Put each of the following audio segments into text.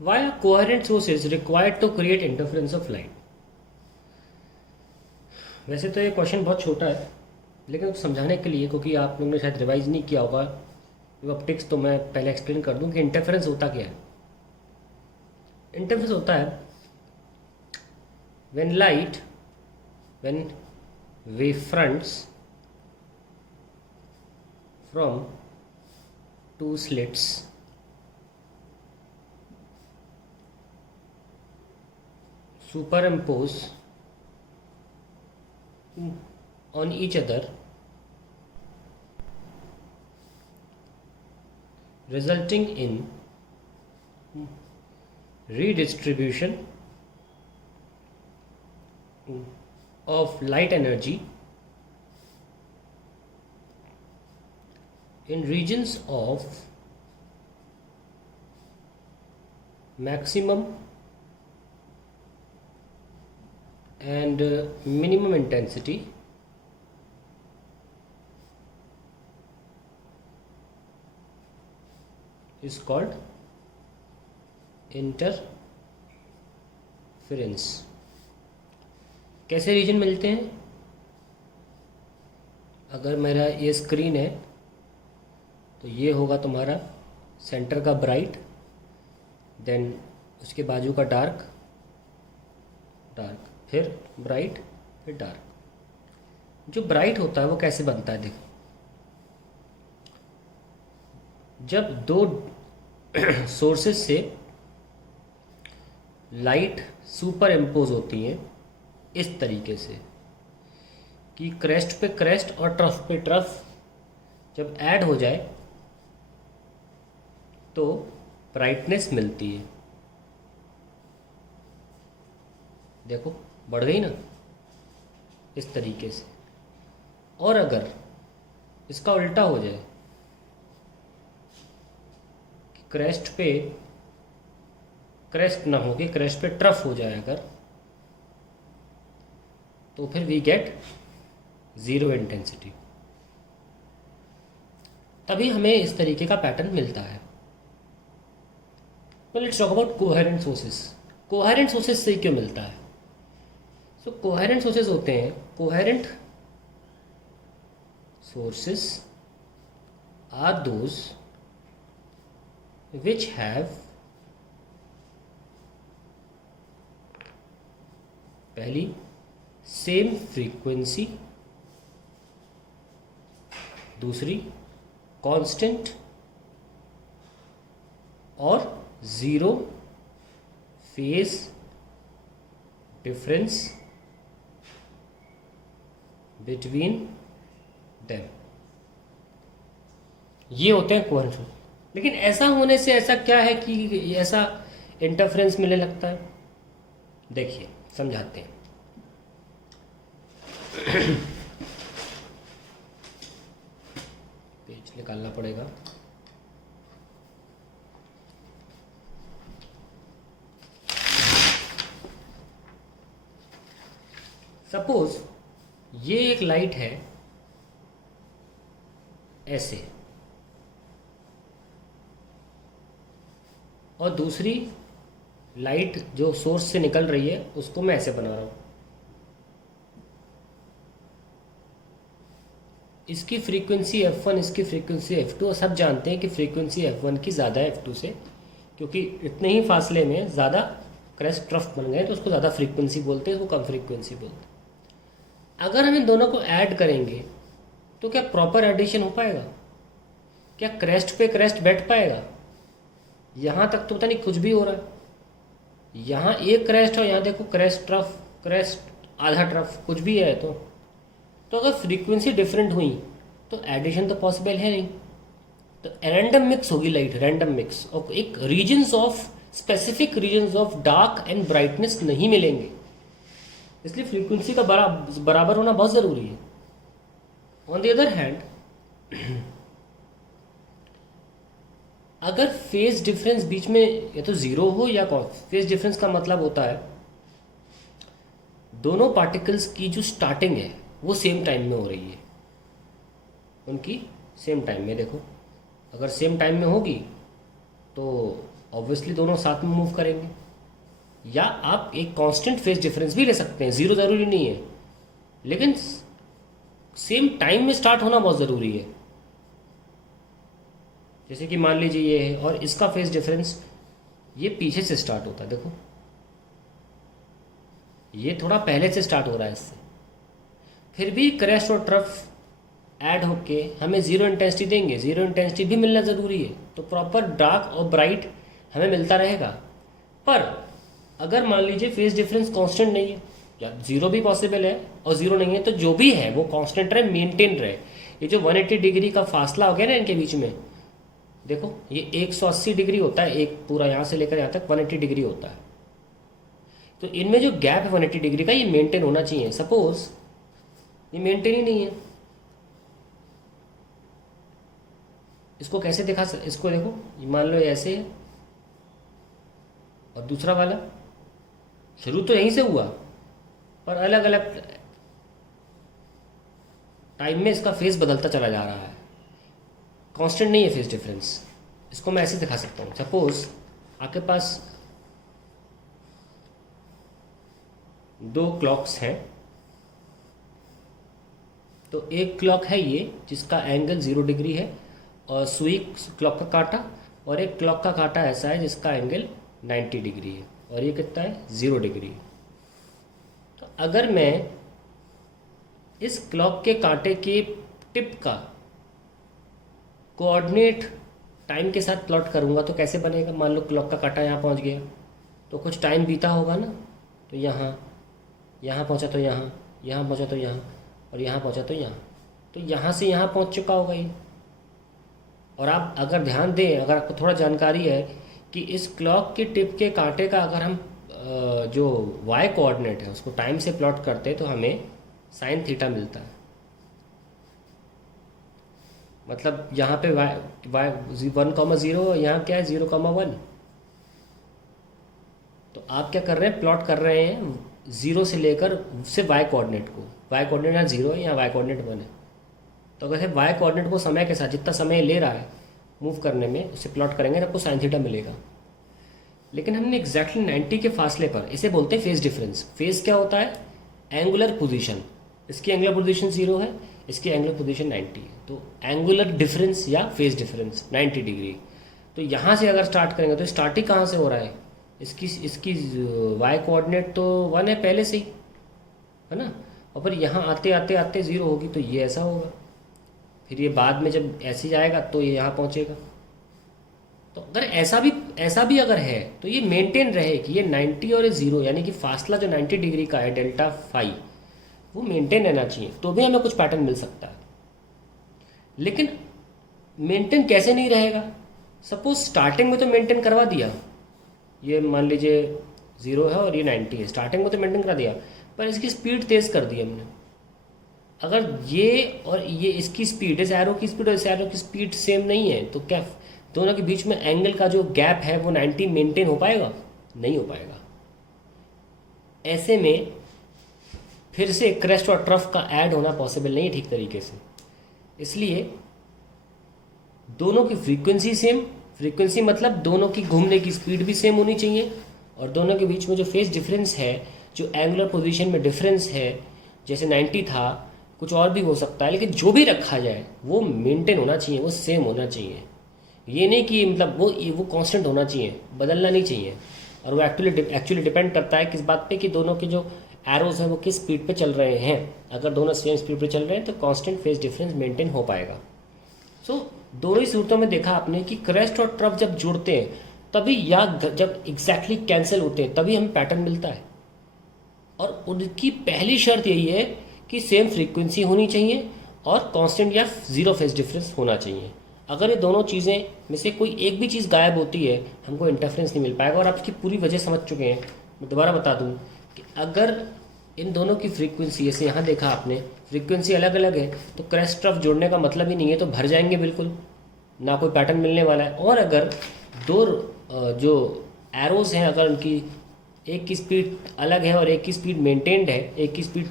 Why are coherent sources required to create interference of light? वैसे तो ये question बहुत छोटा है, लेकिन समझाने के लिए, क्योंकि आप लोगों ने शायद रिवाइज नहीं किया होगा ऑप्टिक्स, तो मैं पहले एक्सप्लेन कर दूं कि इंटरफेरेंस होता क्या है। इंटरफेरेंस होता है when wave fronts from two slits superimpose on each other, resulting in redistribution of light energy in regions of maximum and minimum intensity is called interference। कैसे रीजन मिलते हैं? अगर मेरा ये स्क्रीन है तो ये होगा तुम्हारा सेंटर का ब्राइट, देन उसके बाजू का डार्क, फिर ब्राइट, फिर डार्क। जो ब्राइट होता है वो कैसे बनता है? देखो, जब दो सोर्सेस से लाइट सुपर इम्पोज होती हैं इस तरीके से कि क्रेस्ट पे क्रेस्ट और ट्रफ पे ट्रफ जब ऐड हो जाए तो ब्राइटनेस मिलती है। देखो, बढ़ गई ना इस तरीके से। और अगर इसका उल्टा हो जाए कि क्रेस्ट पे क्रेस्ट ना हो के क्रेस्ट पे ट्रफ हो जाए अगर, तो फिर वी गेट ज़ीरो इंटेंसिटी। तभी हमें इस तरीके का पैटर्न मिलता है। Let's talk about coherent sources. Coherent sources से क्यों मिलता है? सो कोहेरेंट सोर्सेस होते हैं, coherent sources are those which have पहली सेम फ्रीक्वेंसी, दूसरी कांस्टेंट और zero phase difference between them. ये होते हैं कोहेरेंट सोर्स। लेकिन ऐसा होने से ऐसा क्या है कि ऐसा इंटरफेरेंस मिलने लगता है? देखिए, समझाते हैं। पेज निकालना पड़ेगा। सपोज ये एक लाइट है ऐसे, और दूसरी लाइट जो सोर्स से निकल रही है उसको मैं ऐसे बना रहा हूँ। इसकी फ्रीक्वेंसी f1, इसकी फ्रीक्वेंसी f2। सब जानते हैं कि फ्रीक्वेंसी f1 की ज़्यादा है f2 से, क्योंकि इतने ही फासले में ज़्यादा क्रेस्ट ट्रफ बन गए तो उसको ज़्यादा फ्रीक्वेंसी बोलते हैं, उसको कम फ्रीक्वेंसी बोलते हैं। अगर हम इन दोनों को ऐड करेंगे तो क्या प्रॉपर एडिशन हो पाएगा? क्या क्रेस्ट पे क्रेस्ट बैठ पाएगा? यहाँ तक तो पता नहीं, कुछ भी हो रहा है। यहाँ एक क्रेस्ट है, यहाँ देखो क्रेस्ट ट्रफ, क्रेस्ट आधा ट्रफ, कुछ भी है। तो अगर फ्रीक्वेंसी डिफरेंट हुई तो एडिशन तो पॉसिबल है नहीं। तो रैंडम मिक्स होगी लाइट, रैंडम मिक्स, और एक regions of specific regions of dark and brightness नहीं मिलेंगे। इसलिए फ्रीक्वेंसी का बराबर होना बहुत ज़रूरी है। ऑन द अदर हैंड, अगर फेज डिफरेंस बीच में या तो ज़ीरो हो या फेज डिफरेंस का मतलब होता है दोनों पार्टिकल्स की जो स्टार्टिंग है वो सेम टाइम में हो रही है, उनकी सेम टाइम में। देखो, अगर सेम टाइम में होगी तो ऑब्वियसली दोनों साथ में मूव करेंगे। या आप एक कांस्टेंट फेज डिफरेंस भी ले सकते हैं, ज़ीरो ज़रूरी नहीं है, लेकिन सेम टाइम में स्टार्ट होना बहुत ज़रूरी है। जैसे कि मान लीजिए ये है और इसका फेज डिफरेंस ये पीछे से स्टार्ट होता है, देखो ये थोड़ा पहले से स्टार्ट हो रहा है इससे, फिर भी क्रेस्ट और ट्रफ ऐड होके हमें ज़ीरो इंटेंसिटी देंगे। ज़ीरो इंटेंसिटी भी मिलना ज़रूरी है, तो प्रॉपर डार्क और ब्राइट हमें मिलता रहेगा। पर अगर मान लीजिए फेज डिफरेंस कांस्टेंट नहीं है, या ज़ीरो भी पॉसिबल है और ज़ीरो नहीं है, तो जो भी है वो कांस्टेंट रहे, मेंटेन रहे। ये जो 180 डिग्री का फासला हो गया ना इनके बीच में, देखो ये 180 डिग्री होता है, एक पूरा यहाँ से लेकर यहाँ तक 180 डिग्री होता है। तो इनमें जो गैप है 180 डिग्री का, ये मेंटेन होना चाहिए। सपोज ये मेंटेन ही नहीं है, इसको कैसे दिखा इसको देखो, मान लो ऐसे है और दूसरा वाला शुरू तो यहीं से हुआ, पर अलग अलग टाइम में इसका फेज बदलता चला जा रहा है, कांस्टेंट नहीं है फेज डिफरेंस। इसको मैं ऐसे दिखा सकता हूँ। सपोज आपके पास दो क्लॉक्स हैं, तो एक क्लॉक है ये जिसका एंगल 0 डिग्री है और सुई क्लॉक का कांटा, और एक क्लॉक का कांटा ऐसा है जिसका एंगल 90 डिग्री है और ये कितना है 0 डिग्री। तो अगर मैं इस क्लॉक के कांटे के टिप का कोऑर्डिनेट टाइम के साथ प्लॉट करूँगा तो कैसे बनेगा। मान लो क्लॉक का कांटा यहाँ पहुँच गया, तो कुछ टाइम बीता होगा ना, तो यहाँ पहुँचा तो यहाँ पहुँचा तो यहाँ, और यहाँ पहुँचा तो यहाँ, तो यहाँ से यहाँ पहुँच चुका होगा ये। और आप अगर ध्यान दें, अगर आपको थोड़ा जानकारी है कि इस क्लॉक के टिप के कांटे का अगर हम जो वाई कोऑर्डिनेट है उसको टाइम से प्लॉट करते हैं तो हमें साइन थीटा मिलता है। मतलब यहाँ पे वाई 1,0, यहाँ क्या है 0,1। तो आप क्या कर रहे हैं, प्लॉट कर रहे हैं 0 से लेकर सिर्फ वाई कोऑर्डिनेट को। वाई कोऑर्डिनेट यहाँ 0 है, यहाँ वाई कोऑर्डिनेट 1 है। तो अगर वाई कोऑर्डिनेट को समय के साथ जितना समय ले रहा है मूव करने में उसे प्लॉट करेंगे तो आपको साइन थीटा मिलेगा। लेकिन हमने एग्जैक्टली 90 के फासले पर, इसे बोलते हैं फेज डिफरेंस। फेज क्या होता है, एंगुलर पोजीशन। इसकी एंगुलर पोजीशन 0 है, इसकी एंगुलर पोजीशन 90 है, तो एंगुलर डिफरेंस या फेज डिफरेंस 90 डिग्री। तो यहाँ से अगर स्टार्ट करेंगे तो स्टार्टिंग कहाँ से हो रहा है, इसकी वाई कोऑर्डिनेट तो 1 है पहले से ही, है ना। और फिर यहाँ आते आते आते 0 होगी तो ये ऐसा होगा, फिर ये बाद में जब ऐसे जाएगा तो ये यहाँ पहुँचेगा। तो अगर ऐसा भी अगर है तो ये मेंटेन रहे कि ये 90 और ये 0, यानी कि फासला जो 90 डिग्री का है डेल्टा फाई, वो मेंटेन रहना चाहिए, तो भी हमें कुछ पैटर्न मिल सकता है। लेकिन मेंटेन कैसे नहीं रहेगा, सपोज स्टार्टिंग में तो मेंटेन करवा दिया, ये मान लीजिए 0 है और ये 90 है, स्टार्टिंग में तो मेंटेन करा दिया, पर इसकी स्पीड तेज़ कर दी हमने। अगर ये और ये इसकी स्पीड, इस एरो की स्पीड और इस एरो की स्पीड सेम नहीं है, तो क्या दोनों के बीच में एंगल का जो गैप है वो 90 मेंटेन हो पाएगा, नहीं हो पाएगा। ऐसे में फिर से क्रेस्ट और ट्रफ का ऐड होना पॉसिबल नहीं है ठीक तरीके से। इसलिए दोनों की फ्रीक्वेंसी सेम, फ्रीक्वेंसी मतलब दोनों की घूमने की स्पीड भी सेम होनी चाहिए, और दोनों के बीच में जो फेज डिफरेंस है, जो एंगुलर पोजीशन में डिफरेंस है, जैसे 90 था, कुछ और भी हो सकता है, लेकिन जो भी रखा जाए वो मेंटेन होना चाहिए, वो सेम होना चाहिए। ये नहीं कि मतलब वो कांस्टेंट होना चाहिए, बदलना नहीं चाहिए। और वो एक्चुअली डिपेंड करता है किस बात पे, कि दोनों के जो एरोज हैं वो किस स्पीड पे चल रहे हैं। अगर दोनों सेम स्पीड पे चल रहे हैं तो कांस्टेंट फेज डिफरेंस मेंटेन हो पाएगा। सो दोनों ही सूरतों में देखा आपने कि क्रेस्ट और ट्रफ जब जुड़ते हैं तभी, या जब एग्जैक्टली कैंसिल होते हैं तभी हमें पैटर्न मिलता है। और उनकी पहली शर्त यही है कि सेम फ्रीक्वेंसी होनी चाहिए और कांस्टेंट या 0 फेज डिफरेंस होना चाहिए। अगर ये दोनों चीज़ें में से कोई एक भी चीज़ गायब होती है, हमको इंटरफेरेंस नहीं मिल पाएगा। और आप इसकी पूरी वजह समझ चुके हैं। मैं दोबारा बता दूं कि अगर इन दोनों की फ्रीक्वेंसी, जैसे यहाँ देखा आपने फ्रीक्वेंसी अलग अलग है, तो क्रेस्ट ट्रफ जोड़ने का मतलब ही नहीं है, तो भर जाएंगे बिल्कुल, ना कोई पैटर्न मिलने वाला है। और अगर दो जो एरोज हैं, अगर उनकी एक की स्पीड अलग है और एक की स्पीड मेंटेन्ड है, एक की स्पीड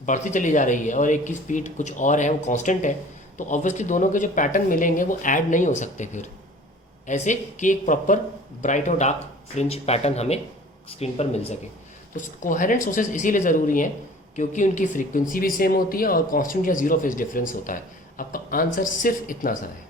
बढ़ती चली जा रही है और एक की स्पीड कुछ और है, वो कांस्टेंट है, तो ऑब्वियसली दोनों के जो पैटर्न मिलेंगे वो ऐड नहीं हो सकते फिर। ऐसे कि एक प्रॉपर ब्राइट और डार्क फ्रिंज पैटर्न हमें स्क्रीन पर मिल सके। तो कोहेरेंट सोर्सेज इसीलिए ज़रूरी हैं क्योंकि उनकी फ्रीक्वेंसी भी सेम होती है और कांस्टेंट या जीरो फेज डिफरेंस होता है। आपका आंसर सिर्फ इतना सा है।